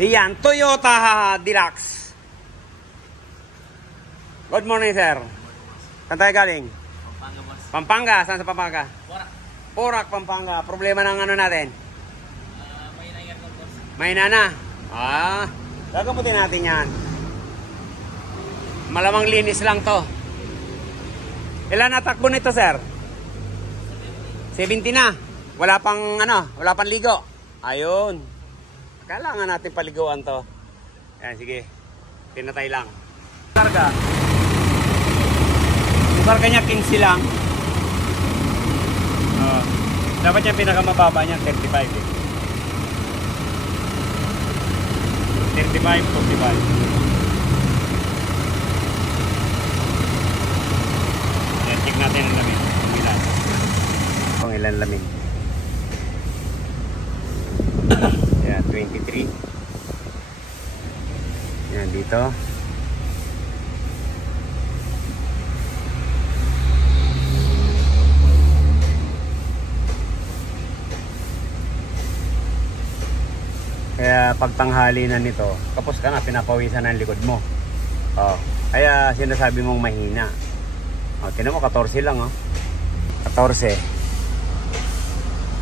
Iyan, Toyota Deluxe. Good morning, sir. Saan tayo galing? Pampanga, boss. Pampanga. Saan sa Pampanga? Porac. Porac, Pampanga. Problema ng ano natin? May nangyari ko, boss. May nana. Gagamutin natin yan. Malamang linis lang to. Ilan na takbo nito, sir? 70 na. Wala pang wala pang ligo. Ayun. Kailangan natin paliguan to. Ayan, sige. Pinatay lang. Karga. Yung karga niya 15 lang. Dapat yung pinakamababa niya 35 eh. 35, 45. Check natin ang lamin. Kung ilan. Kung ilan lamin. Ayan, 23. Ayan, dito. Kaya pagtanghali na nito, kapos ka na, pinapawisan ang likod mo. Kaya sinasabi mong mahina. Tinan mo, 14 lang, 14.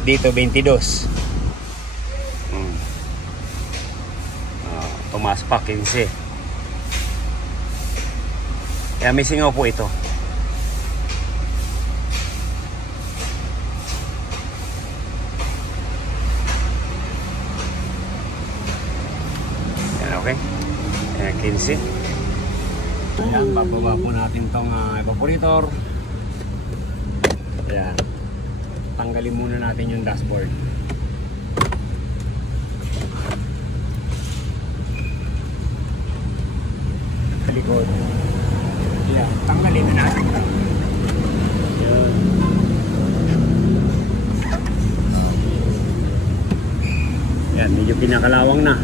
Dito, 22. Tumaas pa, 15. Kaya may singaw po ito. Yan, okay. Ayan, 15. Ayan, bababa po natin itong evaporator. Ayan. Tanggalin muna natin yung dashboard. Likod. Ayan, tanggalin na natin. Ayan. Ayan, medyo pinakalawang na.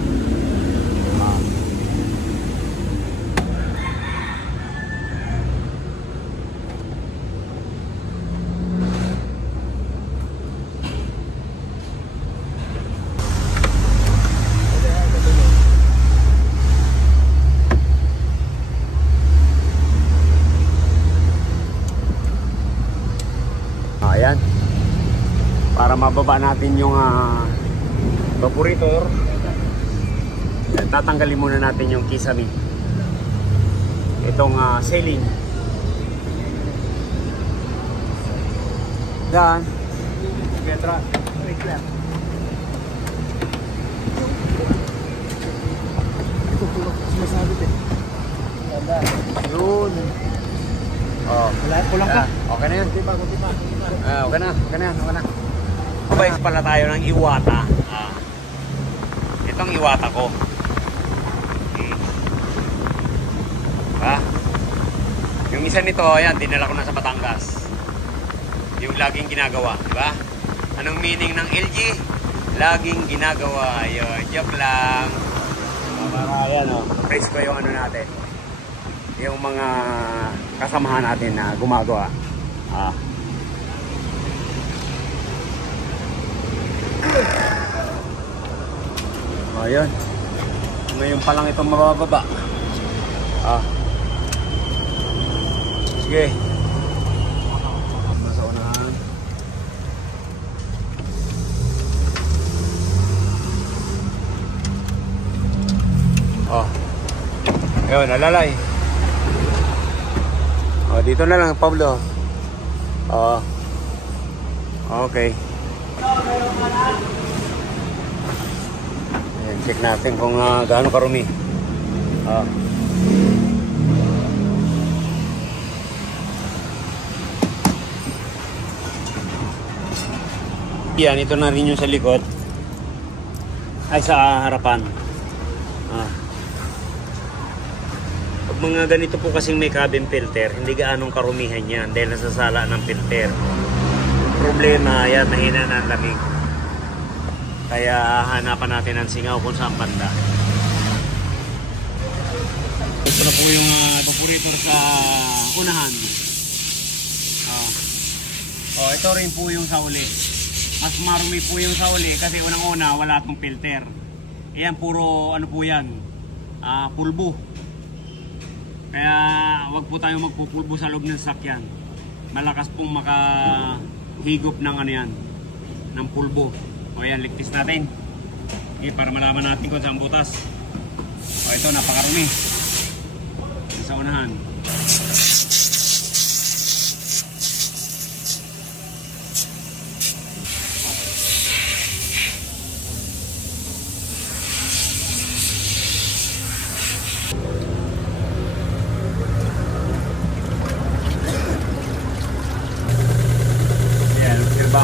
Ayan, para mababa natin yung evaporator. Ayan, tatanggalin muna natin yung kisame, itong sealing. Yan Petra, wait lang. Ito sumasabit eh. Yun. Kulang ka? Okay na yan. Okay na. Kubayas pala tayo ng Iwata. Itong Iwata ko. Yung isa nito, ayan, dinala ko na sa Batangas. Yung laging ginagawa, diba? Anong meaning ng LG? Laging ginagawa. Ayun, joke lang. Para ayan, praise ko yung natin. Yung mga kasamahan natin na gumagawa. Ayan. Ngayon pa lang itong mabababa. Sige. Nasa unahan. Ayun, nalalay. Dito na lang, Pablo. Okay. Ayan, check natin kung gaano karumi. Yan, ito na rin yung sa likod. Ay, sa harapan. Pag mga ganito po kasing may cabin filter, hindi gaanong karumihan yan dahil nasasala ng filter. Problema, yan, mahina na ang lamig. Kaya hanapan natin ang singaw kung saan banda. Ito na po yung evaporator sa unahan. Ito rin po yung sa uli. Mas marumi po yung sa uli kasi unang-una wala itong filter. Ayan, puro ano po yan, pulbo. Kaya wag po tayo magpupulbo sa loob ng sasakyan. Malakas pong makahigop ng ano yan, ng pulbo. O ayan, ligtis natin. Okay, para malaman natin kung saan butas. O ito, napakarumi. Sa unahan.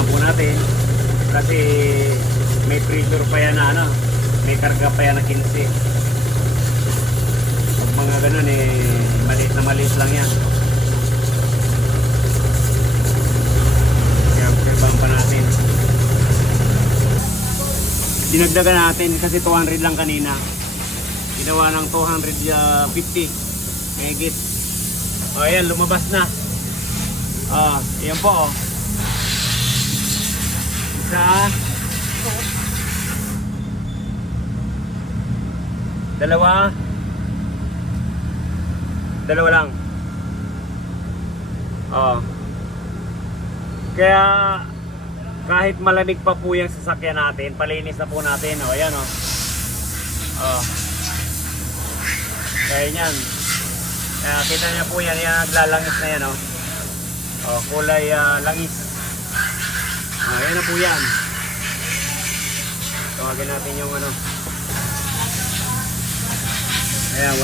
Po natin kasi may pressure pa yan na ano, may karga pa yan na 15. Pag mga ganun maliit na maliit lang yan. Kaya obserbahan pa natin. Dinagdagan natin kasi 200 lang kanina, ginawa ng 250 megit. O ayan, lumabas na. Ayan po dalawa lang. Kaya kahit malamig pa po yung sasakyan natin, palinis na po natin. Ayan kaya yan, kita niya po yan, yung naglalangis na yan kulay langis. Ayan na po yan. Tawagin natin yung ano. Ayan,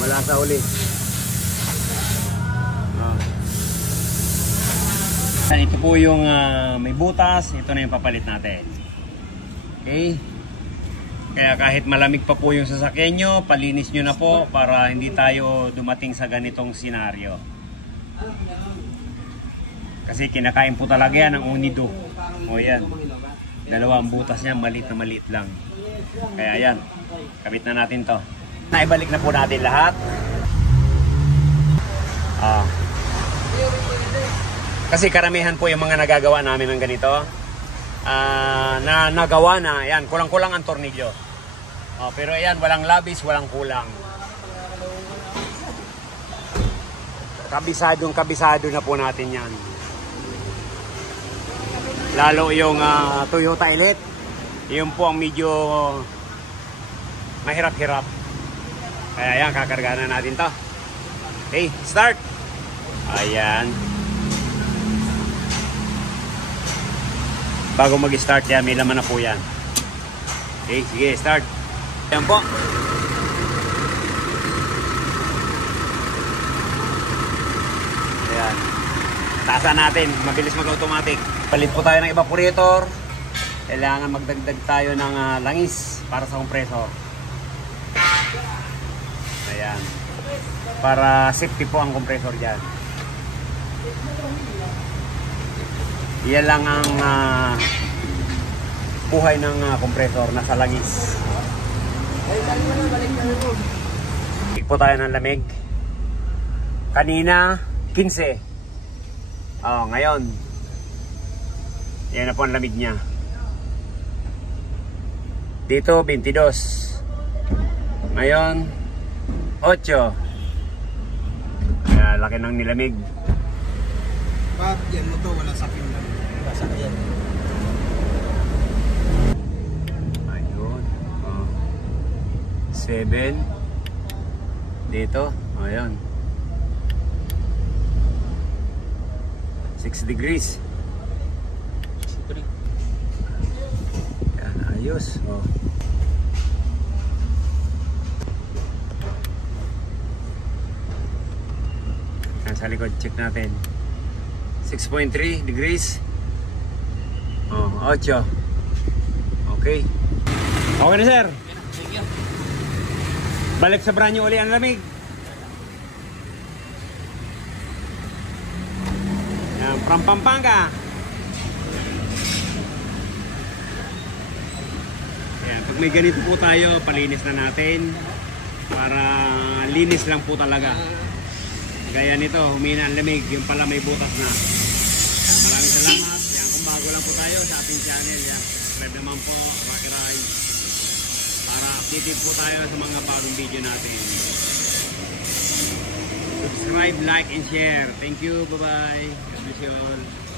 wala sa huli. Ito po yung may butas. Ito na yung papalit natin. Okay. Kaya kahit malamig pa po yung sasakyan nyo, palinis nyo na po para hindi tayo dumating sa ganitong senaryo. Kasi kinakain po talaga yan ng unido. O yan, dalawang butas niya, maliit na maliit lang. Kaya yan, kabit na natin to. Naibalik na po natin lahat. Kasi karamihan po yung mga nagagawa namin ng ganito, na nagawa na, yan, kulang-kulang ang tornilyo. Pero yan, walang labis, walang kulang. Kabisado na po natin yan. Lalo yung Toyota Elite, yun po ang medyo mahirap-hirap. Kaya yan, kakarga na natin to. Okay, start! Ayan. Bago mag-start yan, may laman na po yan. Okay, sige, start. Ayan po. Ayan. Taasan natin, mabilis mag-automatic. Palit po tayo ng evaporator. Kailangan magdagdag tayo ng langis para sa compressor. Ayan. Para safety po ang compressor dyan. Yan lang ang buhay ng compressor, nasa langis. Tik po tayo ng lamig. Kanina 15. Ngayon yan na po ang lamig niya. Dito 22. Ngayon 8. Kaya laki ng nilamig. Pat, yan mo to, wala sakin lang. Basa na yan. Ayun. 7. Dito. Ayun. 6 degrees. Yan, ayos. Yan, sa likod, check natin. 6.3 degrees. 8. Okay. Okay na, sir. Balik sa branyo uli ang lamig. Yan, from Pampanga. Yan, pag may ganito po tayo, palinis na natin para linis lang po talaga. Gaya nito, humina ang lamig, yung pala may butas na. Yan, maraming salamat. Yan, kung bago lang po tayo sa ating channel, yan, subscribe naman po, Rocky Ride. updated po tayo sa mga bagong video natin. Subscribe, like, and share. Thank you. Bye-bye. God bless you all.